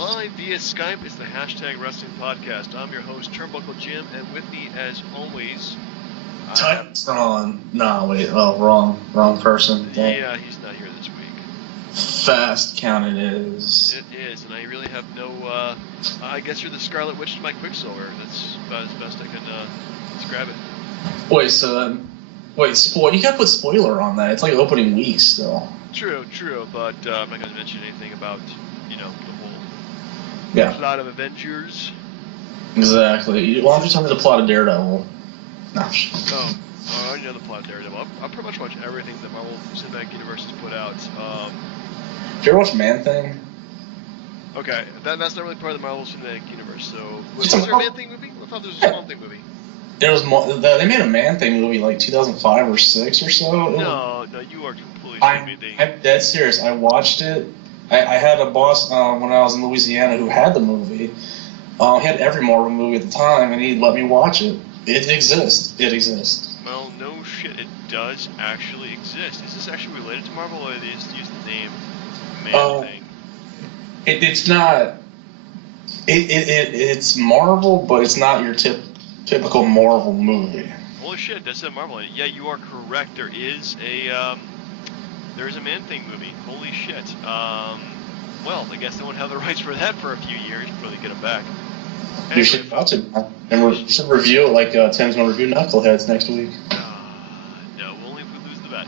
live via Skype. It's the Hashtag Wrestling Podcast. I'm your host, Turnbuckle Jim, and with me, as always, Titantron. No, wait. Oh, wrong person. Yeah, he's not here this week. Fast count it is. It is, and I really have no. I guess you're the Scarlet Witch to my Quicksilver. That's about as best I can describe it. Wait, you gotta put spoiler on that. It's like opening week still. True, but I'm not going to mention anything about, the whole plot of Avengers. Exactly. Why don't you tell me the plot of Daredevil? No. Oh, I already know the plot of Daredevil. I pretty much watch everything that Marvel Cinematic Universe has put out. Did you ever watch Man-Thing? Okay, that's not really part of the Marvel Cinematic Universe, so... Was there a Man-Thing movie? I thought there was a Swamp Thing movie. There was they made a Man-Thing movie like 2005 or 6 or so. No, you are completely I'm dead serious. I watched it. I had a boss when I was in Louisiana who had the movie. He had every Marvel movie at the time, and he let me watch it. It exists. Well, no shit, it does actually exist. Is this actually related to Marvel, or they just use the name Man-Thing? It's not... It's Marvel, but it's not your typical Marvel movie. Holy shit, that's a Marvel. Yeah, you are correct. There is a Man-Thing movie. Holy shit. Well, I guess they won't have the rights for that for a few years before they get them back. Anyway, you should watch it, and we should review it like Tim's going to review Knuckleheads next week. No, only if we lose the bet.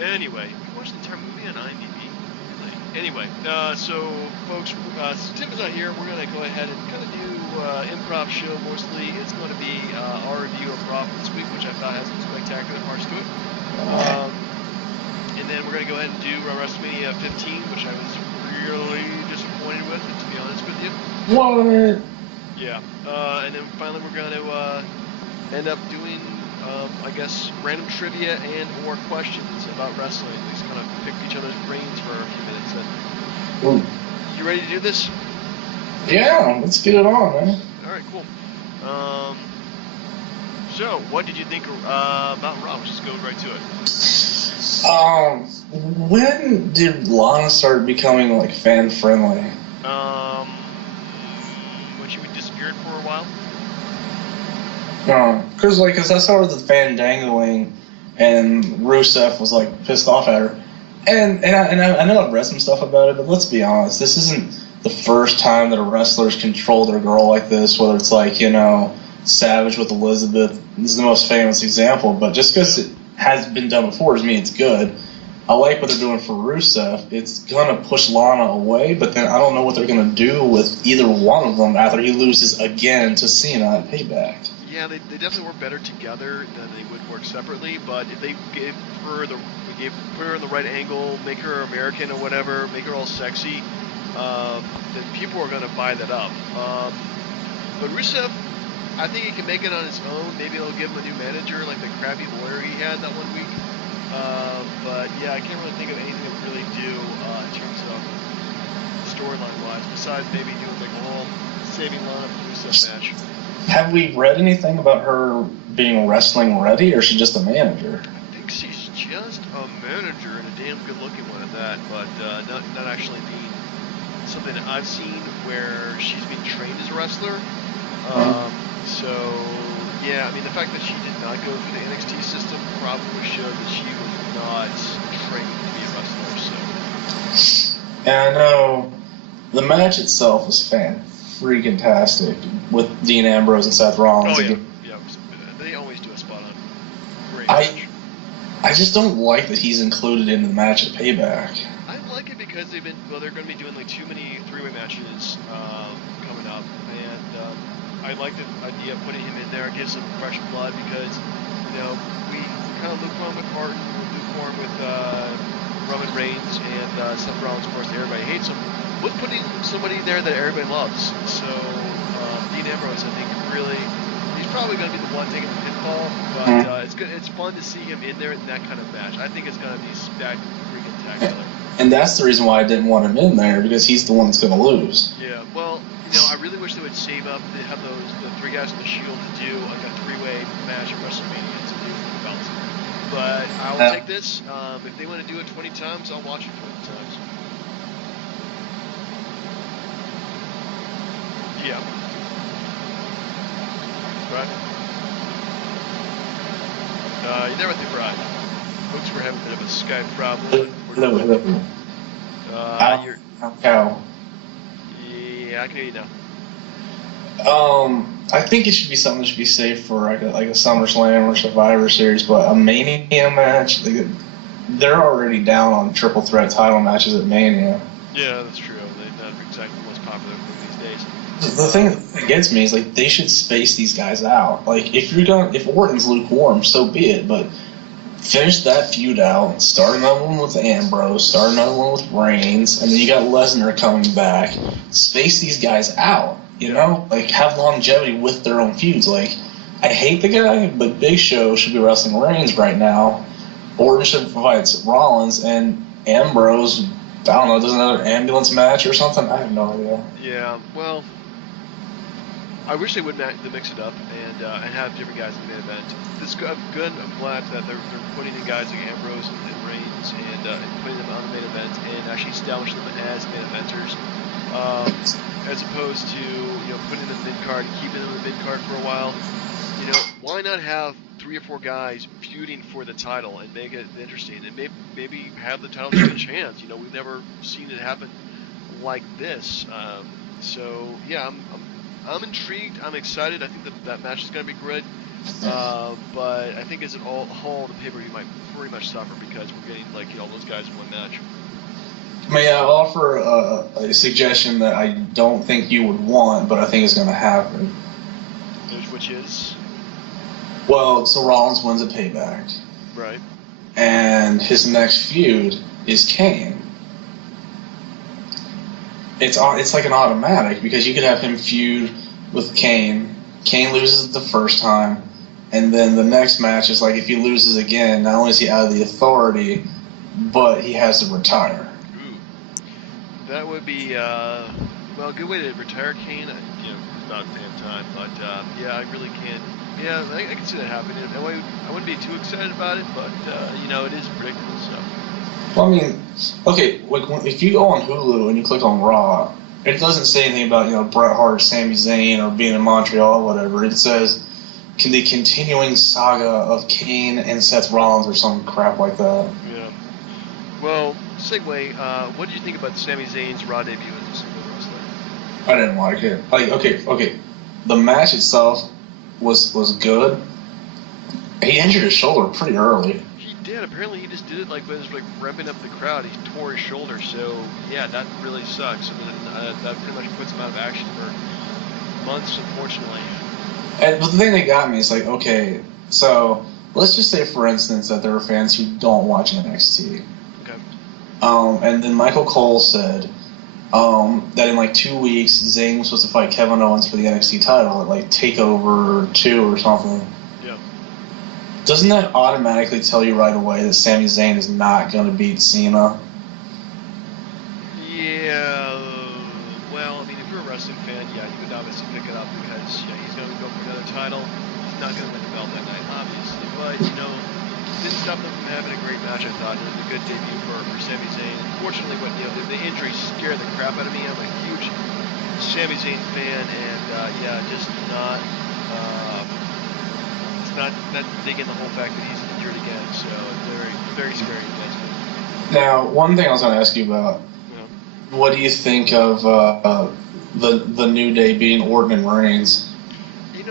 Anyway, we watched the entire movie on IMDb. Anyway, so folks, since Tim is not here, we're going to go ahead and kind of do improv show mostly. It's going to be our review of Raw this week, which I thought had some spectacular parts to it. And then we're going to go ahead and do Wrestlemania 15, which I was really disappointed with, to be honest with you. What? Yeah. And then finally we're going to end up doing, I guess, random trivia and or questions about wrestling. We just kind of pick each other's brains for a few minutes. And you ready to do this? Yeah, let's get it on, man. All right, cool. So, what did you think about Raw? Let's just go right to it. When did Lana start becoming like fan friendly? When she disappeared for a while. Cause I saw her with the fan dangling, and Rusev was like pissed off at her, and I know I've read some stuff about it, but let's be honest, this isn't the first time that a wrestler's controlled their girl like this. Whether it's like Savage with Elizabeth is the most famous example, but just because it has been done before doesn't mean it's good. I like what they're doing for Rusev. It's gonna push Lana away, but then I don't know what they're gonna do with either one of them after he loses again to Cena at Payback. Yeah, they definitely work better together than they would work separately. But if they put her in the right angle, make her American or whatever, make her all sexy, then people are gonna buy that up. But Rusev, I think he can make it on his own. Maybe they'll give him a new manager, like the crappy lawyer he had that one week. But yeah, I can't really think of anything that would really do in terms of storyline-wise, besides maybe doing like a whole saving Lana from Rusev match. Have we read anything about her being wrestling ready, or is she just a manager? I think she's just a manager, and a damn good-looking one at that, but not actually being something that I've seen where she's being trained as a wrestler. So, yeah, I mean, the fact that she did not go through the NXT system probably showed that she was not trained to be a wrestler, so. And I know the match itself was freaking-tastic with Dean Ambrose and Seth Rollins. Oh, yeah, they always do a spot-on. Great match. I just don't like that he's included in the match at Payback. I like it because they're going to be doing like too many three-way matches coming up, and I like the idea of putting him in there and give some fresh blood because, we kind of lukewarm with Martin, we're lukewarm with Roman Reigns, and Seth Rollins, of course, everybody hates him. With putting somebody there that everybody loves. So, Dean Ambrose, I think, really, he's probably going to be the one taking the pinfall, but it's good. It's fun to see him in there in that kind of match. I think it's going to be spectacular. And that's the reason why I didn't want him in there, because he's the one that's going to lose. Yeah, well, I really wish they would save up, they have the three guys in the Shield to do like a three-way match at WrestleMania to do for the belts. But I will take this. If they want to do it 20 times, I'll watch it 20 times. Yeah. Right. You there with me, Brian? Folks, we're having a bit of a Skype problem. You're. How? Yeah, I can hear you now. I think it should be something that should be safe for like a SummerSlam or Survivor Series, but a Mania match, they're already down on triple threat title matches at Mania. Yeah, that's true. They're not exactly the most popular thing these days. The thing that gets me is like they should space these guys out. Like if Orton's lukewarm, so be it, but finish that feud out, start another one with Ambrose, start another one with Reigns, and then you got Lesnar coming back. Space these guys out, you know? Like, have longevity with their own feuds. Like, I hate the guy, but Big Show should be wrestling Reigns right now. Orton should fight Rollins, and Ambrose, I don't know, does another ambulance match or something? I have no idea. Yeah, well, I wish they would mix it up and have different guys in the main event. This is good. I'm glad that they're putting in guys like Ambrose and Reigns and putting them on the main event and actually establishing them as main eventers, as opposed to putting them in the mid card and keeping them in the mid card for a while. Why not have 3 or 4 guys feuding for the title and make it interesting and maybe have the title take a chance? We've never seen it happen like this. So yeah, I'm intrigued. I'm excited. I think that match is going to be good. But I think as a whole, the pay-per-view might pretty much suffer because we're getting those guys in one match. May I offer a suggestion that I don't think you would want, but I think is going to happen? Which is? Well, so Rollins wins a Payback. Right. And his next feud is Kane. It's like an automatic because you could have him feud with Kane. Kane loses the first time, and then the next match is like if he loses again, not only is he out of the Authority, but he has to retire. Ooh. That would be a good way to retire Kane. About the damn time, but yeah, I really can't. Yeah, I can see that happening. I wouldn't be too excited about it, but it is predictable. So. Well, I mean, okay, if you go on Hulu and you click on Raw, it doesn't say anything about Bret Hart, Sami Zayn, or being in Montreal, or whatever. It says the continuing saga of Kane and Seth Rollins or some crap like that. Yeah. Well, segue. What did you think about Sami Zayn's Raw debut as a single wrestler? I didn't like it. Okay. The match itself was good. He injured his shoulder pretty early. He did. Apparently, he just did it when he was revving up the crowd. He tore his shoulder. So yeah, that really sucks. I mean, that pretty much puts him out of action for months, unfortunately. But the thing that got me is okay, so let's just say, for instance, that there are fans who don't watch NXT. Okay. And then Michael Cole said that in 2 weeks, Zayn was supposed to fight Kevin Owens for the NXT title at TakeOver 2 or something. Yeah. Doesn't that automatically tell you right away that Sami Zayn is not going to beat Cena? Yeah. Well, I mean, if you're a wrestling fan, yeah, you would obviously pick it up because he's going to go for another title. He's not going to win the belt that night, obviously, but didn't stop them from having a great match. I thought it was a good debut for Sami Zayn. Unfortunately, the injury scared the crap out of me. I'm a huge Sami Zayn fan, and just not digging the whole fact that he's injured again. So very, very scary against me. Now, one thing I was going to ask you about. Yeah. What do you think of the New Day being Orton and Reigns? I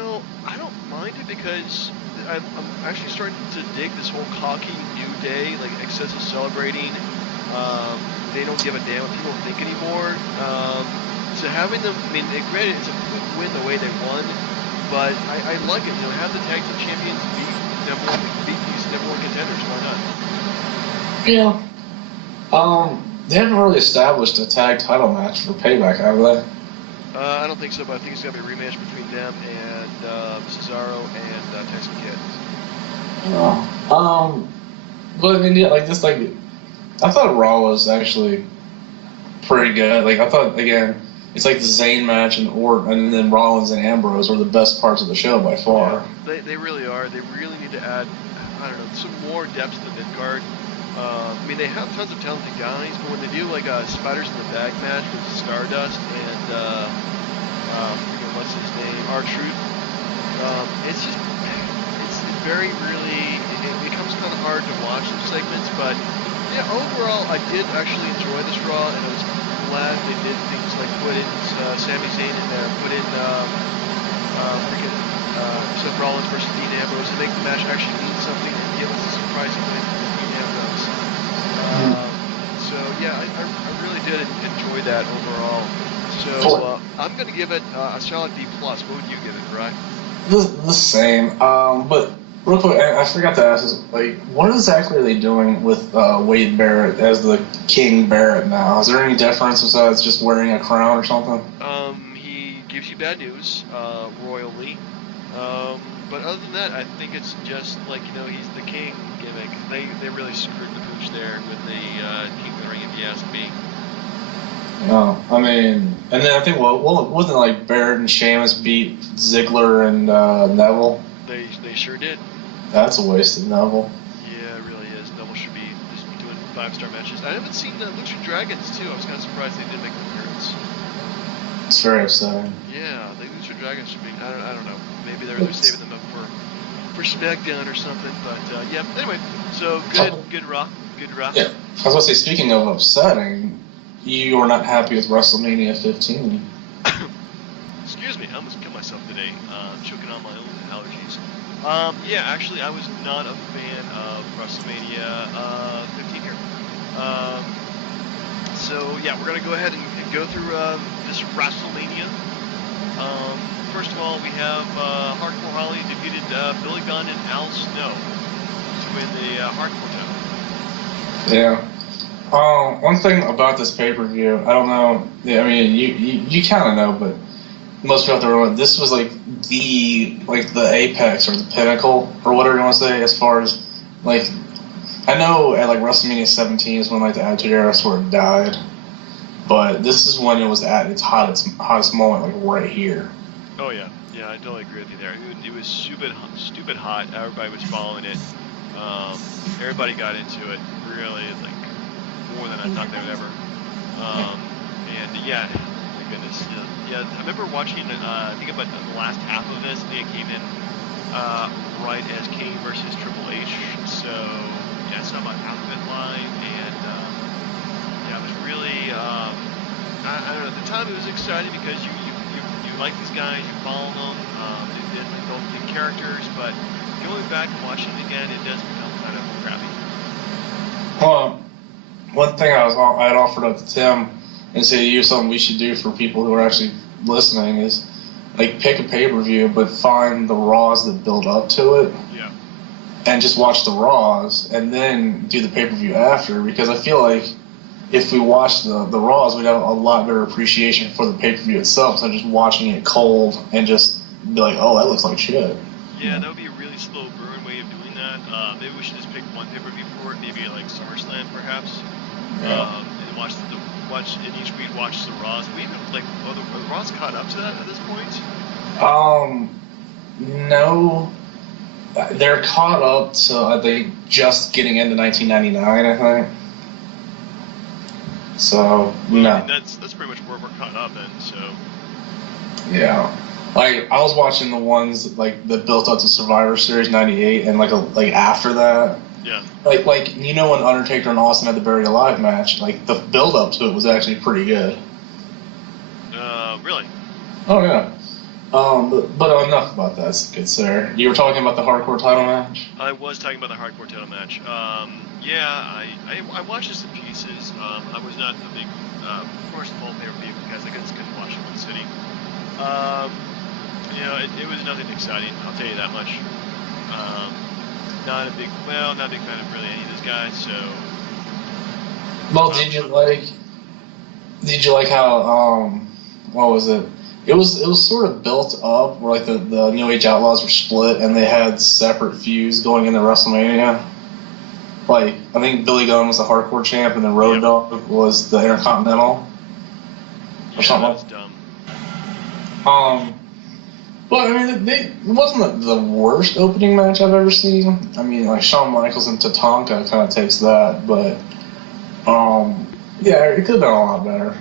don't mind it because I'm actually starting to dig this whole cocky New Day, excessive celebrating. They don't give a damn what people think anymore. So having them, I mean, granted, it's a quick win the way they won, but I like it. Have the tag team champions beat these number one contenders. Why not? Yeah. They haven't really established a tag title match for Payback, have they? I don't think so, but I think it's going to be a rematch between them and Cesaro and Tyson Kidd. But I mean, I thought Raw was actually pretty good. I thought, again, it's the Zayn match and Orton, and then Rollins and Ambrose were the best parts of the show by far. Yeah, they really are. They really need to add, some more depth to the mid-card. I mean, they have tons of talented guys, but when they do a Spiders in the Bag match with Stardust and R-Truth. It's very really, it becomes kind of hard to watch those segments, but yeah, overall, I did actually enjoy this Raw, and I was glad they did things like put in Sami Zayn in there, put in freaking Seth Rollins versus Dean Ambrose, to make the match actually mean something and give us a surprising win for Dean Ambrose. So yeah, I really did enjoy that overall. So I'm going to give it a solid B+. What would you give it, Brian? The same. But real quick, I forgot to ask, like, what exactly are they doing with Wade Barrett as the King Barrett now? Is there any difference besides just wearing a crown or something? He gives you bad news, royally. But other than that, I think it's just like, he's the king gimmick. They really screwed the pooch there with the King of the Ring, if you ask me. No, I mean, and then I think, wasn't like Barrett and Sheamus beat Ziggler and Neville? They sure did. That's a waste of Neville. Yeah, it really is. Neville should be just doing 5-star matches. I haven't seen Lucha Dragons, too. I was kind of surprised they didn't make an appearance. It's very upsetting. Yeah, the Lucha Dragons should be, I don't know. Maybe they're saving them up for SmackDown or something, but yeah. Anyway, so good Raw. Good Raw. Yeah, I was going to say, speaking of upsetting, you are not happy with WrestleMania 15. Excuse me, I almost killed myself today. Choking on my own allergies. Yeah, actually, I was not a fan of WrestleMania 15 here. So yeah, we're gonna go ahead and go through this WrestleMania. First of all, we have Hardcore Holly defeated Billy Gunn and Al Snow to win the Hardcore title. Yeah. One thing about this pay-per-view, I don't know. I mean, you kind of know, but most people out there know this was like the apex or the pinnacle or whatever you want to say, as far as like, I know at like WrestleMania 17 is when like the Attitude Era sort of died, but this is when it was at its hottest moment, like right here. Oh yeah, I totally agree with you there. It was stupid hot. Everybody was following it. Everybody got into it. Really, like, more than I thought they would ever. And yeah, my goodness. Yeah, I remember watching, I think about the last half of this. I think it came in right as Kane versus Triple H. So yeah, I saw about half of it live, and yeah, it was really, I don't know, at the time it was exciting because you like these guys, you follow them, they build new characters, but going back and watching it again, it does become kind of crappy. Well, one thing I had offered up to Tim and say to you, something we should do for people who are actually listening is like pick a pay-per-view, but find the Raws that build up to it. Yeah. And just watch the Raws and then do the pay-per-view after, because I feel like if we watched the Raws, we'd have a lot better appreciation for the pay-per-view itself than just watching it cold and just be like, oh, that looks like shit. Yeah, that would be a really slow burn way of doing that. Maybe we should just pick one pay-per-view for it, maybe like SummerSlam perhaps. Yeah. And watch in each week watch the Raws. We even like are the Raws caught up to that at this point? No. They're caught up to they just getting into 1999, I think. So no. I mean, that's pretty much where we're caught up in. So. Yeah. Like, I was watching the ones like that built up to Survivor Series '98, and like after that. Yeah. Like when Undertaker and Austin had the Buried Alive match, like the build up to it was actually pretty good. Really? Oh yeah. But enough about that, good sir. You were talking about the Hardcore title match? I was talking about the Hardcore title match. Yeah, I watched this in pieces. I was not a big first of all pay-per-view because I just couldn't watch it in one sitting. It was nothing exciting, I'll tell you that much. Not a big fan of really any of those guys, so. Well, did you like how, what was it? It was sort of built up where like the New Age Outlaws were split and they had separate feuds going into WrestleMania. Like, I think Billy Gunn was the Hardcore champ and then Road Dogg was the Intercontinental. Or something. That's dumb. But I mean, it wasn't the worst opening match I've ever seen. I mean, like Shawn Michaels and Tatanka kind of takes that, but yeah, it could have been a lot better.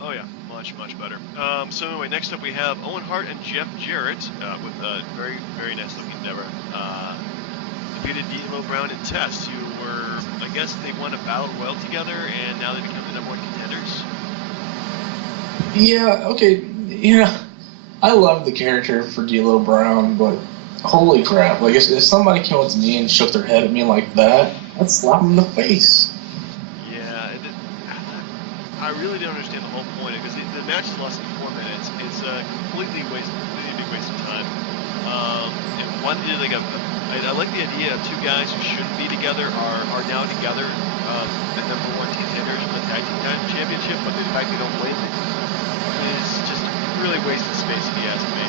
Oh yeah, well, much better. So anyway, next up we have Owen Hart and Jeff Jarrett with a very, very nice looking endeavor. Defeated D'Lo Brown and Test, who were, I guess they won a Battle Royal together, and now they become the #1 contenders. Yeah, okay, I love the character for D'Lo Brown, but holy crap, like, if somebody came up to me and shook their head at me like that, I'd slap them in the face. Yeah, I really don't understand the whole point, because the match is less than 4 minutes. It's a completely big waste of time. And one did like I like the idea of two guys who shouldn't be together are now together, the #1 contenders for the tag team championship, but the fact they don't win is just really wasted space if you ask me.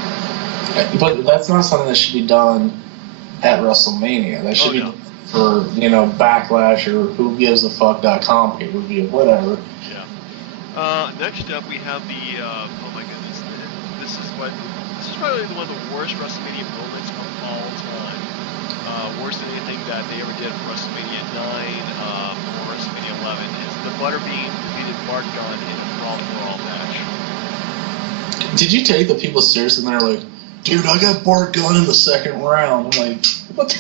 But that's not something that should be done at WrestleMania. That should be done for, Backlash or WhoGivesAFuck.com pay-per-view, whatever. Yeah. Next up, we have the, oh my goodness, this is probably one of the worst WrestleMania moments of all time. Worse than anything that they ever did for WrestleMania 9 or WrestleMania 11. It's the Butterbean defeated Bart Gunn in a Brawl for All match. Did you take the people seriously? And they're like, dude, I got Bart Gunn in the second round. I'm like, what?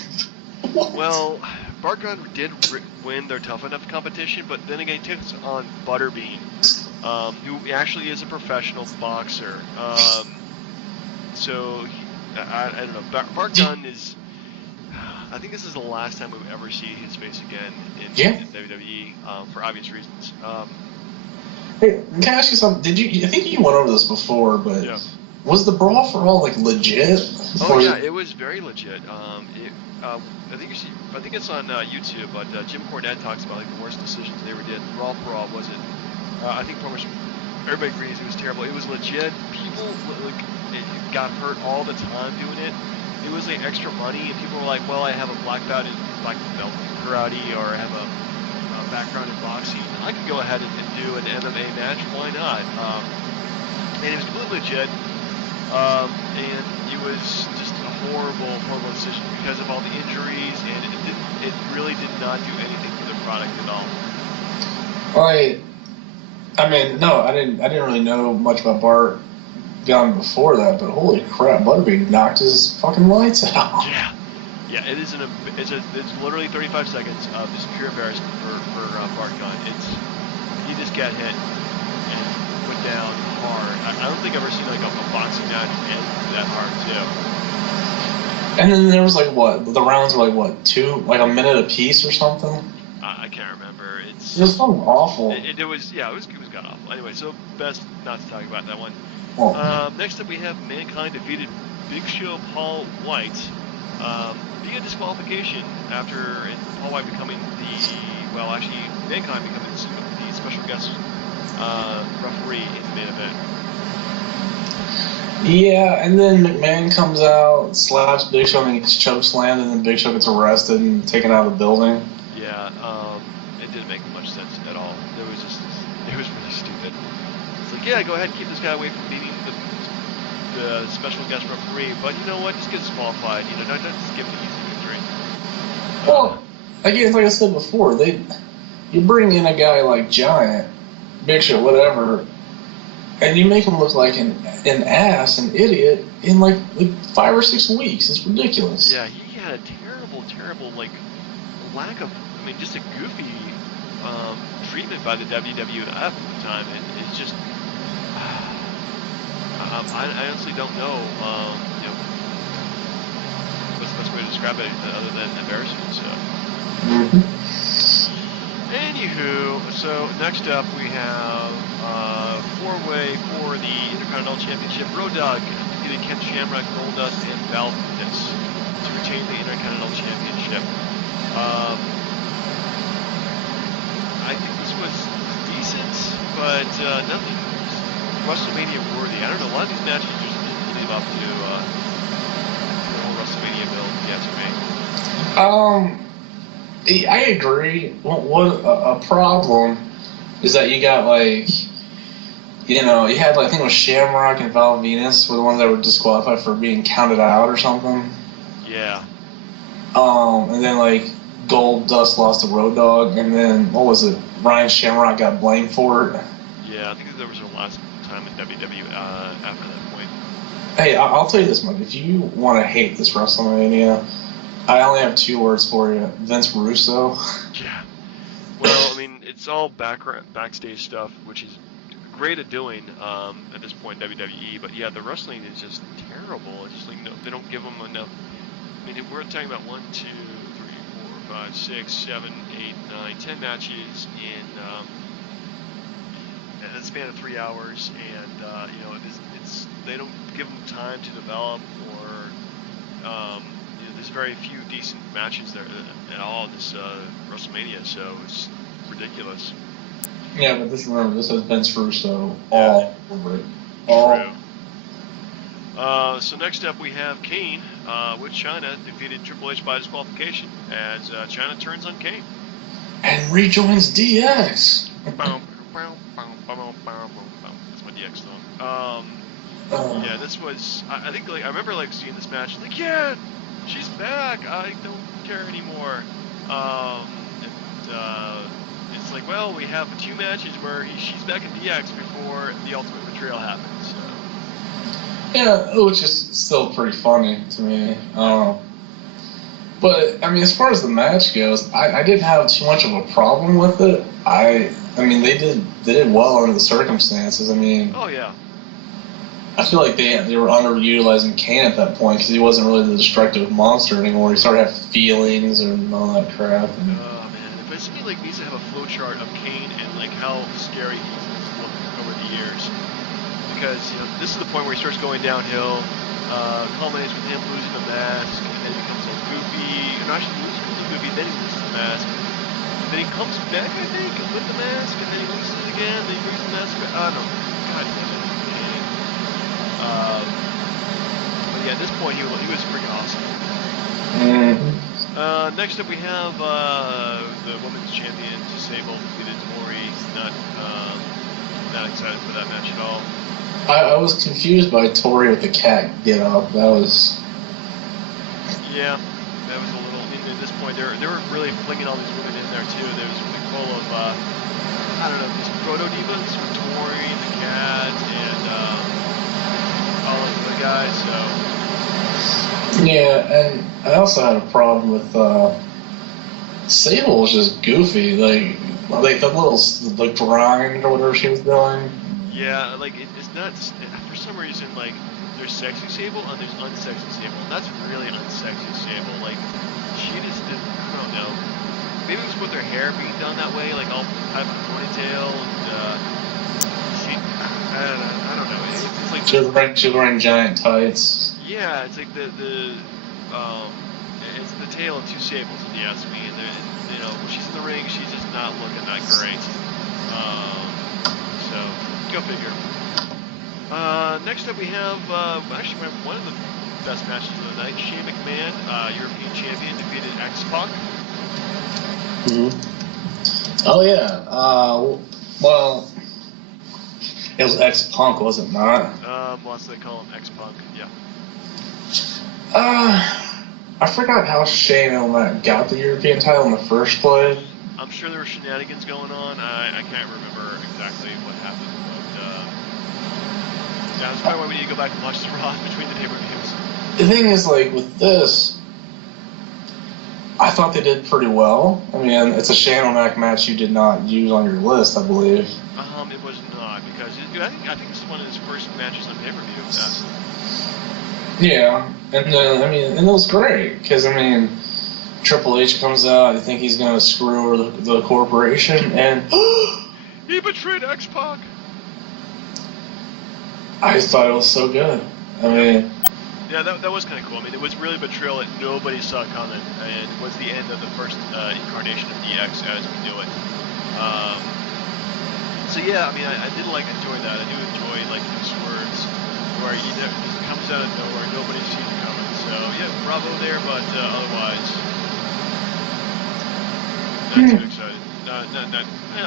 Well, Bart Gunn did win their Tough Enough competition, but then again, he takes on Butterbean, who actually is a professional boxer. So, I don't know. Bart Gunn is... I think this is the last time we'll ever see his face again in WWE, for obvious reasons. Hey, can I ask you something? I think you went over this before, but was the Brawl for All legit? Oh yeah, it was very legit. I think it's on YouTube, but Jim Cornette talks about the worst decisions they ever did. Brawl for All wasn't. I think pretty much everybody agrees it was terrible. It was legit. People got hurt all the time doing it. It was extra money, and people were like, well, I have a black belt in karate, or I have a background in boxing. I could go ahead and do an MMA match. Why not? And it was completely legit. And it was just a horrible decision because of all the injuries, and it really did not do anything for the product at all. I mean, no, I didn't really know much about Bart Gunn before that, but holy crap, Butterbean knocked his fucking lights out. Yeah, it is it's literally 35 seconds of just pure embarrassment for Bart Gunn. He just got hit and went down hard. I don't think I've ever seen a boxing match end that hard too. And then there was the rounds were a minute apiece or something. I can't remember. It was so awful. It was god awful. Anyway, so best not to talk about that one. Oh. Next up, we have Mankind defeated Big Show Paul White via disqualification after Paul White becoming Mankind becoming the special guest referee in the main event. Yeah, and then McMahon comes out, slaps Big Show, and gets chokeslammed, and then Big Show gets arrested and taken out of the building. Yeah, it didn't make much sense at all. It was really stupid. It's yeah, go ahead and keep this guy away from beating the special guest referee, but you know what? Just get disqualified. Not just give him the easy victory. Well, again, like I said before, you bring in a guy like Giant, Big Show, whatever, and you make him look like an ass, an idiot, in like 5 or 6 weeks. It's ridiculous. Yeah, he had a terrible lack of, just a goofy treatment by the WWF at the time, and it's just. I honestly don't know, what's the best way to describe it other than embarrassing. So. Anywho, so next up we have 4-way for the Intercontinental Championship. Road Dogg defeated Ken Shamrock, Goldust, and Val Venis to retain the Intercontinental Championship. I think this was decent, but nothing WrestleMania worthy. I don't know, a lot of these matches just didn't live up to the whole WrestleMania build yet to me. I agree. What a problem is that you got you had I think it was Shamrock and Val Venis were the ones that were disqualified for being counted out or something. Yeah. And then Goldust lost to Road Dogg, and then what was it? Ryan Shamrock got blamed for it. Yeah, I think that was the last time time in WWE after that point. Hey, I'll tell you this much. If you want to hate this WrestleMania, I only have 2 words for you. Vince Russo. Yeah. Well, I mean, it's all backstage stuff, which is great at doing at this point in WWE. But yeah, the wrestling is just terrible. It's just like they don't give them enough. I mean, we're talking about 1, 2, 3, 4, 5, 6, 7, 8, 9, 10 matches in a span of 3 hours, and you know, it's they don't give them time to develop, or you know, there's very few decent matches there at all in this WrestleMania, so it's ridiculous. Yeah, but remember, this is Vince Russo all over it. True. So next up we have Kane with China defeated Triple H by disqualification as China turns on Kane. And rejoins DX. That's my DX song. Yeah, this was. I think like I remember like seeing this match. Like, yeah, she's back. I don't care anymore. It's like, well, we have 2 matches where she's back in DX before the Ultimate Betrayal happens. So. Yeah, which is still pretty funny to me. But I mean, as far as the match goes, I didn't have too much of a problem with it. I mean, they did well under the circumstances. I mean, oh yeah. I feel like they were underutilizing Kane at that point because he wasn't really the destructive monster anymore. He started to have feelings and all that crap. Oh man, if it's something like needs to have a flowchart of Kane and like how scary he's looked over the years, because you know this is the point where he starts going downhill, culminates with him losing the mask, and then he becomes all goofy. And actually, he loses really goofy, then he loses the mask. Then he comes back, I think, with the mask, and then he loses it again. Then he loses the mask. No, God damn it. But yeah, at this point he was freaking awesome. Mm-hmm. Next up we have the women's champion Sable defeated Tori. Not excited for that match at all. I was confused by Tori with the cat get up. That was. Yeah, that was a little. At this point, they were really flinging all these women in there too. There was really full of I don't know, these proto divas with Tori, the cat, and all those other guys. So. Yeah, and I also had a problem with Sable was just goofy, like the little grind or whatever she was doing. Yeah, like it's not for some reason like there's sexy Sable and there's unsexy Sable, and that's really unsexy Sable. Like she just didn't, I don't know. Maybe it was with her hair being done that way, like all type of ponytail, and I don't know. It's like she was wearing giant tights. Yeah, it's like it's the tale of 2 Sables, if you ask me. And you know, when she's in the ring, she's just not looking that great. So go figure. Next up we have actually one of the best matches of the night. Shane McMahon, European champion, defeated X-Pac. Mm-hmm. Oh yeah. Well, it was X-Punk, was it not? Well, so they call him X-Punk. Yeah. I forgot how Shane O'Mac got the European title in the first place. I'm sure there were shenanigans going on. I can't remember exactly what happened, but yeah, that's probably why we need to go back and watch the Raw between the pay-per-views. The thing is, like, with this, I thought they did pretty well. I mean, it's a Shane O'Mac match you did not use on your list, I believe. It was not, because I think this is one of his first matches on pay-per-view. Yeah, and and it was great, because, I mean, Triple H comes out, I think he's going to screw over the corporation, and... He betrayed X-Pac! I just thought it was so good. I mean... Yeah, that was kind of cool. I mean, it was really betrayal that nobody saw coming, and it was the end of the first incarnation of DX as we knew it. So yeah, I mean, I did enjoy that. I do enjoy these words where it just comes out of nowhere, nobody sees it coming. So yeah, bravo there, but otherwise, not too excited. I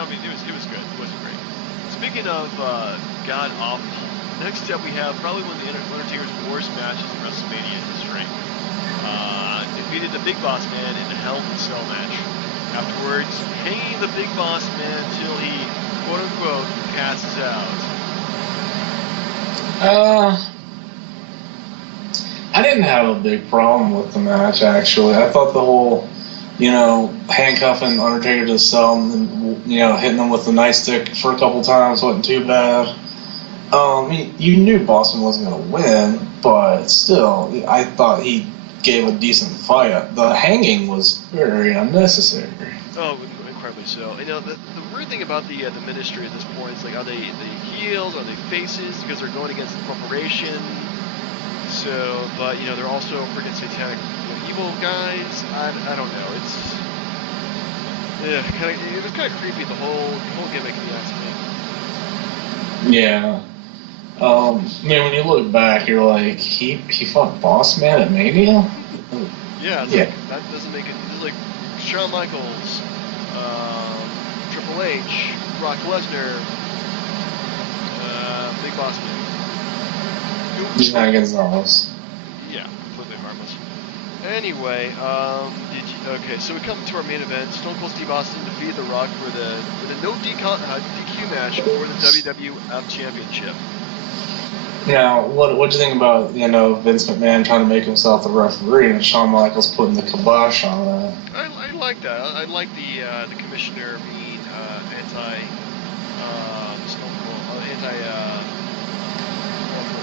mean, it was good. It wasn't great. Speaking of god awful. Next up, we have probably one of the Undertaker's worst matches in WrestleMania history. Defeated the Big Boss Man in a Hell in a Cell match. Afterwards, hanging the Big Boss Man until he, quote-unquote, passes out. I didn't have a big problem with the match, actually. I thought the whole, handcuffing Undertaker to the cell and, hitting him with the nightstick for a couple times wasn't too bad. You knew Boston wasn't going to win, but still, I thought he gave a decent fight. The hanging was very unnecessary. Oh, incredibly so. The weird thing about the ministry at this point is, like, are they heels? Are they faces? Because they're going against the corporation. So, but, they're also freaking satanic evil guys. I don't know. It was kind of creepy, the whole gimmick, if you ask me. Yeah. When you look back, you're like, he fought Boss Man at Mania? Yeah, like, that doesn't make it. It's like Shawn Michaels, Triple H, Brock Lesnar, Big Boss Man. Not Gonzalez. Yeah, completely harmless. Anyway, okay, so we come to our main event. Stone Cold Steve Austin defeated The Rock for the no DQ match for the WWF Championship. Now, what do you think about, Vince McMahon trying to make himself the referee and Shawn Michaels putting the kibosh on that? I like that. I like the commissioner being anti Stone Cold,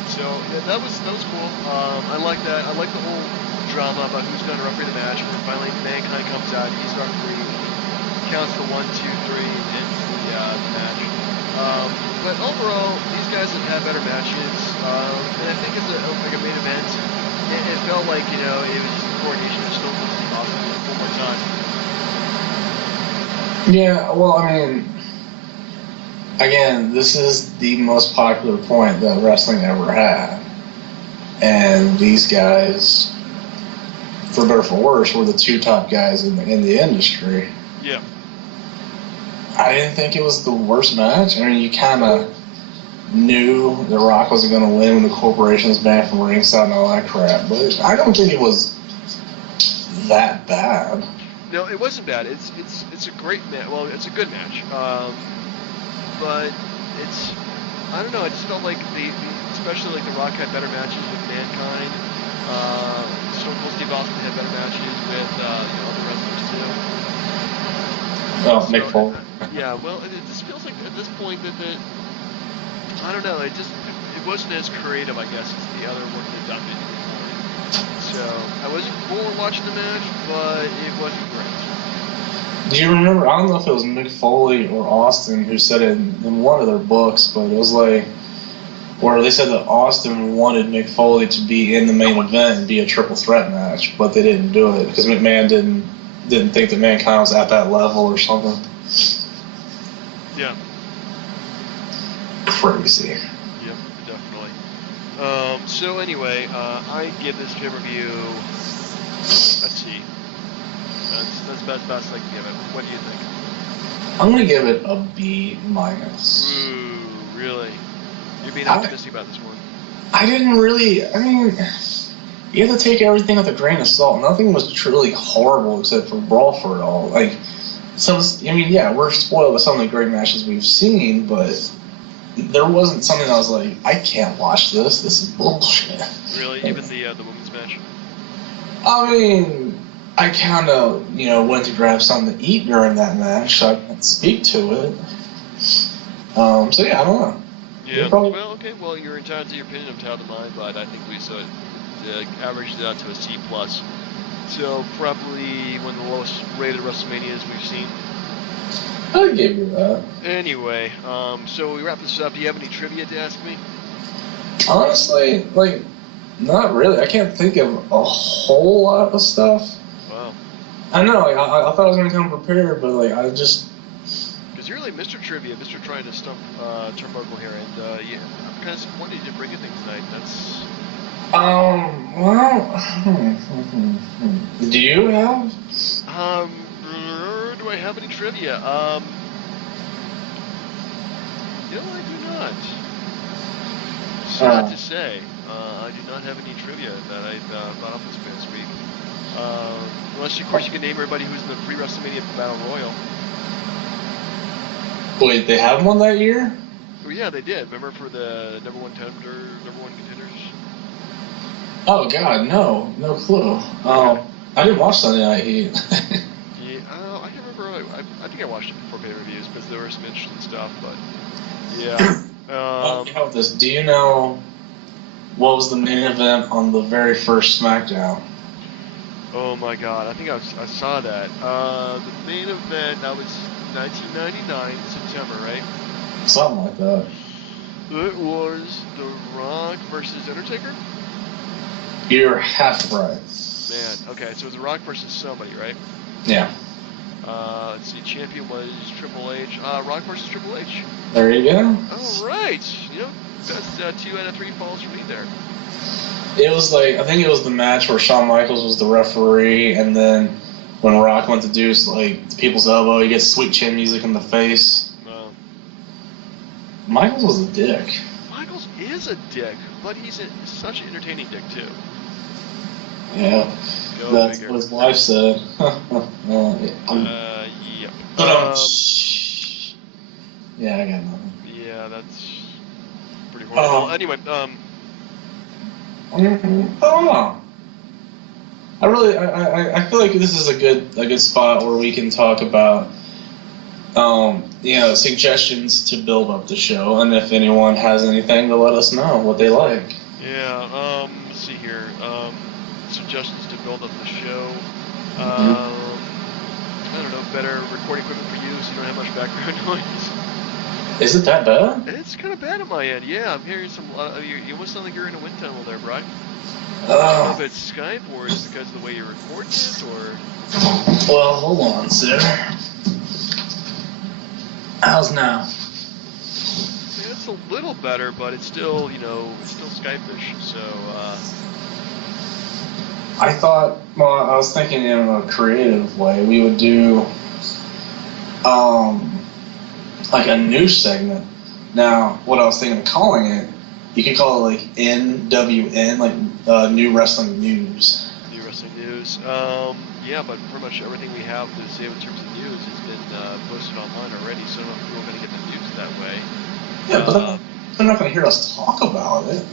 so yeah, that was cool. I like that. I like the whole drama about who's going to referee the match. And then finally, Mankind comes out. He's the referee. Counts the 1, 2, 3, and the match. But overall, these guys have had better matches. And I think as a main event, it felt like it was just the coronation of Stone Cold Steve Austin one more time. Yeah, well, again, this is the most popular point that wrestling ever had. And these guys, for better or for worse, were the two top guys in the industry. Yeah. I didn't think it was the worst match. You kind of knew The Rock wasn't going to win when the corporation was banned from ringside and all that crap. But I don't think it was that bad. No, it wasn't bad. It's a great match. Well, it's a good match. But I don't know, I just felt like especially like The Rock had better matches with Mankind. Stone Cold Steve Austin had better matches with other wrestlers too. Oh, Mick Foley. Yeah, well, it just feels like at this point that I don't know, it wasn't as creative, I guess, as the other work they've done before. So I wasn't bored watching the match, but it wasn't great. Do you remember, I don't know if it was Mick Foley or Austin who said it in one of their books, but it was like, where they said that Austin wanted Mick Foley to be in the main event and be a triple threat match, but they didn't do it because McMahon didn't think that Mankind was at that level or something. Yeah. Crazy. Yep, definitely. So anyway, I give this pay-per-view, let's see, that's best I can give it. What do you think? I'm going to give it a B minus. Ooh, really? You're being optimistic about this one. I didn't really, you have to take everything with a grain of salt. Nothing was truly horrible except for Brawl for It All. Like, we're spoiled with some of the great matches we've seen, but there wasn't something that I was like, I can't watch this. This is bullshit. Really? Even the women's match? I kind of, went to grab something to eat during that match, so I can't speak to it. So yeah, I don't know. Yeah. Well, okay. Well, you're entitled to your opinion of how to mine, but I think we averaged it out to a C+. So probably one of the lowest rated WrestleManias we've seen. I'll give you that. Anyway, so we wrap this up. Do you have any trivia to ask me? Honestly, not really. I can't think of a whole lot of stuff. Wow. I know. I thought I was going to come prepared, but I just... Because you're like Mr. Trivia, Mr. Trying to stump Turnbuckle here, and yeah, I'm kind of disappointed you didn't bring anything tonight. That's... Do you have? Do I have any trivia? I do not. Sad to say, I do not have any trivia that I thought up this past week. Unless, of course, you can name everybody who's in the pre-WrestleMania Battle Royal. Wait, they had one that year? Well, yeah, they did. Remember for the number one contenders? Oh God, no clue. I didn't watch Sunday Night Heat. Yeah, I can't remember. I think I watched it before pay-per-views because there was some interesting stuff. But yeah. Help me out with this. Do you know what was the main event on the very first SmackDown? Oh my God! I think I saw that. The main event that was 1999 September, right? Something like that. It was The Rock versus Undertaker. You're half right. Man, okay, so it was The Rock versus somebody, right? Yeah. Let's see, champion was Triple H. Rock versus Triple H. There you go. All right, that's 2 out of 3 falls for me there. It was I think it was the match where Shawn Michaels was the referee, and then when Rock went to do the people's elbow, he gets Sweet Chin music in the face. Wow. Michaels was a dick. Michaels is a dick, but he's such an entertaining dick too. Yeah, that's what his wife said. Yep. Yeah, I got nothing. Yeah, that's pretty horrible. Anyway, I don't know. I feel like this is a good spot where we can talk about suggestions to build up the show, and if anyone has anything to let us know what they like. Yeah. Let's see here. Suggestions to build up the show. I don't know. Better recording equipment for you, so you don't have much background noise. Is it that bad? It's kind of bad on my end. Yeah, I'm hearing some. You almost sound like you're in a wind tunnel there, Brian. I don't know if it's Skype or is it because of the way you record it, or. Well, hold on, sir. How's now? Yeah, it's a little better, but it's still, it's still Skype-ish. So. I thought. Well, I was thinking in a creative way. We would do, like a news segment. Now, what I was thinking of calling it, you could call it like NWN, like New Wrestling News. New Wrestling News. Yeah, but pretty much everything we have to say in terms of news has been posted online already, so I don't know if people are going to get the news that way. Yeah, but they're not going to hear us talk about it.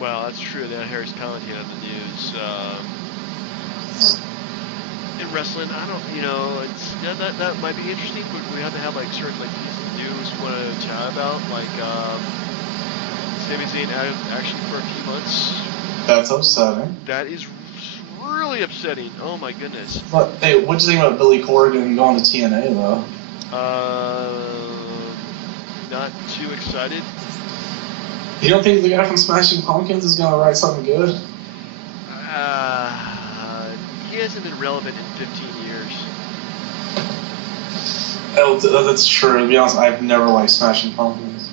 Well, that's true. They don't hear us commenting on the news. In wrestling, I don't, that might be interesting, but we have to have like certain like pieces of news we want to chat about, like Sami Zayn out of action for a few months. That's upsetting. That is really upsetting. Oh my goodness. But hey, what'd you think about Billy Corgan going to TNA though? Not too excited. You don't think the guy from Smashing Pumpkins is going to write something good? He hasn't been relevant in 15 years. Oh, that's true. To be honest, I've never liked Smashing Pumpkins.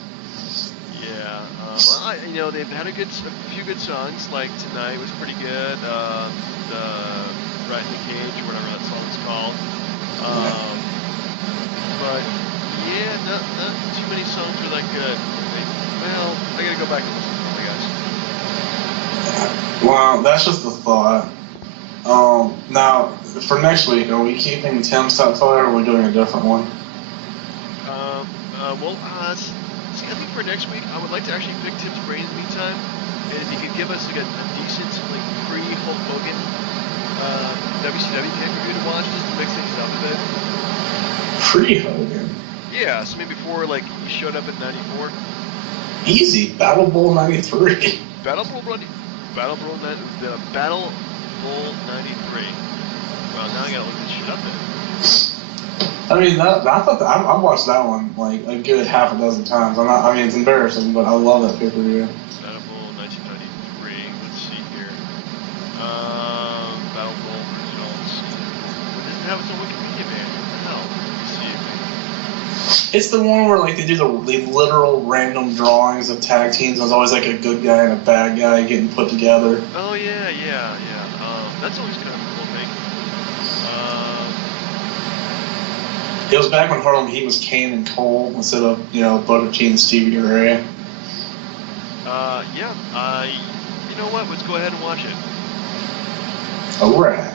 Yeah. They've had a few good songs. Like Tonight was pretty good. The Right in the Cage, or whatever that song is called. But yeah, not too many songs are that good. Well, I gotta go back and listen to them, I guess. Well, that's just a thought. Now, for next week, are we keeping Tim's Top 5 or are we doing a different one? See, I think for next week, I would like to actually pick Tim's brain in the meantime. And if he could give us like a decent, like, pre-Hulk Hogan WCW pay-per-view to watch, just to mix things up a bit. Pre-Hogan? Yeah, so maybe before, like, he showed up in 94. Easy. Battle Bowl 93. Battle Bowl 93. Well, now I gotta look this shit up then. I mean, I've watched that one like a good half a dozen times. It's embarrassing, but I love that pay-per-view. Battle Bowl 1993. Let's see here. Battle Bowl results. What does it have its own Wikipedia page? What the hell? Let me see. It's the one where like they do the literal random drawings of tag teams. There's always like a good guy and a bad guy getting put together. Oh yeah. That's always kind of a cool thing. It was back when Harlem Heat was Kane and Cole instead of Booker T and Stevie Ray. Yeah. You know what? Let's go ahead and watch it. Alright.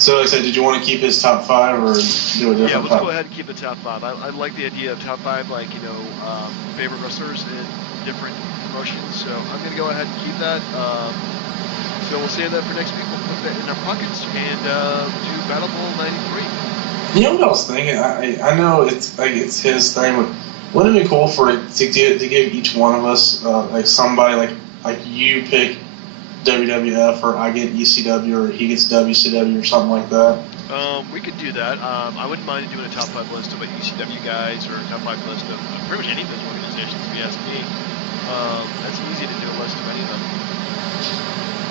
So, like I said, did you want to keep his top 5 or do a different? Yeah, let's go ahead and keep the top 5. I like the idea of top 5, like, favorite wrestlers in different promotions. So I'm going to go ahead and keep that. So we'll save that for next week. We'll put that in our pockets and do Battle Bowl 93. You know what I was thinking? I know it's his thing, but wouldn't it be cool for it to give each one of us like somebody like you pick WWF or I get ECW or he gets WCW or something like that? We could do that. I wouldn't mind doing a top 5 list of ECW guys or a top 5 list of pretty much any of those organizations, if you ask me. That's easy to do a list of any of them.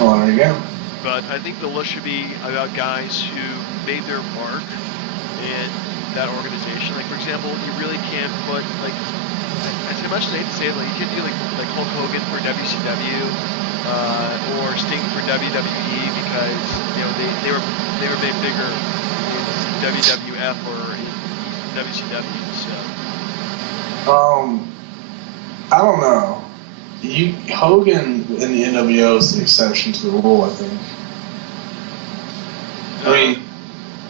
Oh, there you go. But I think the list should be about guys who made their mark in that organization. Like, for example, you really can't put, as much as I hate to say it, you can't do, like Hulk Hogan for WCW, or Sting for WWE because, they were made bigger in WWF or in WCW, so. I don't know. Hogan in the NWO is the exception to the rule, I think. I mean,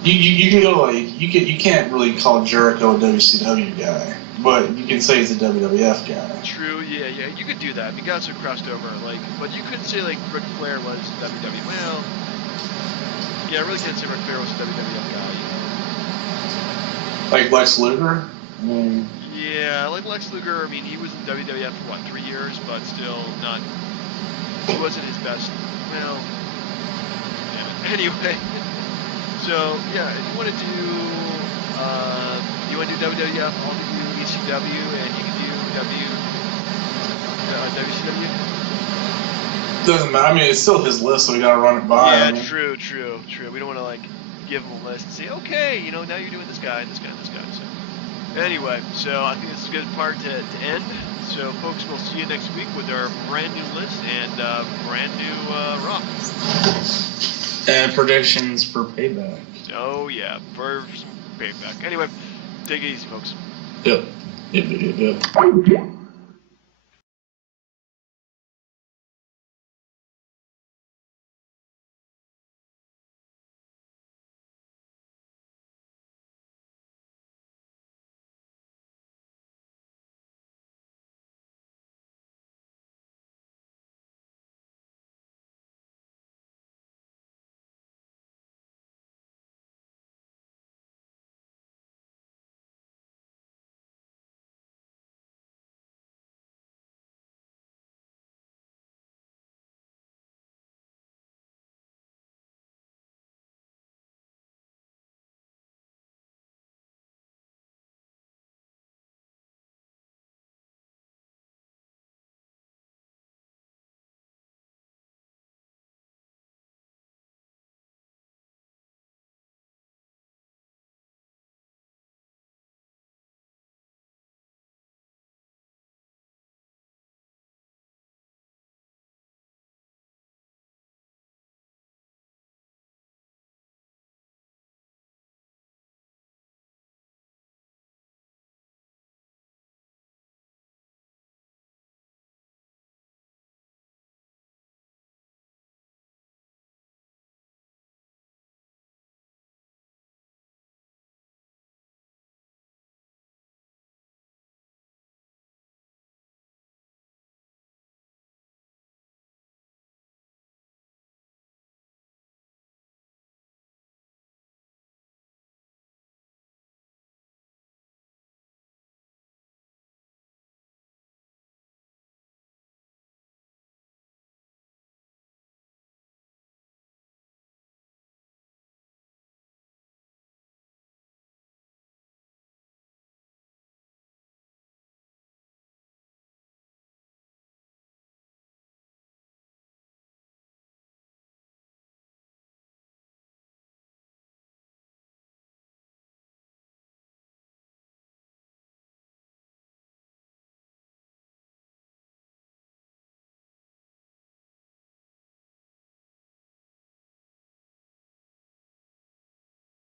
you can go you can't really call Jericho a WCW guy, but you can say he's a WWF guy. True, yeah, you could do that. I mean, guys who crossed over, but you couldn't say Ric Flair was WWE. Well, yeah, I really can't say Ric Flair was a WWF guy. Like Lex Luger. Yeah, like Lex Luger. I mean, he was in WWF for 3 years, but still not. He wasn't his best. Well, yeah. Anyway. So yeah, if you want to do WWF, I'll do ECW, and you can do WCW. Doesn't matter. I mean, it's still his list, so we gotta run it by. Yeah, true. We don't want to give him a list and say, okay, now you're doing this guy, this guy, this guy. So anyway, so I think this is a good part to end. So folks, we'll see you next week with our brand new list and brand new Raw. And predictions for Payback. Oh, yeah, for some Payback. Anyway, take it easy, folks. Yep.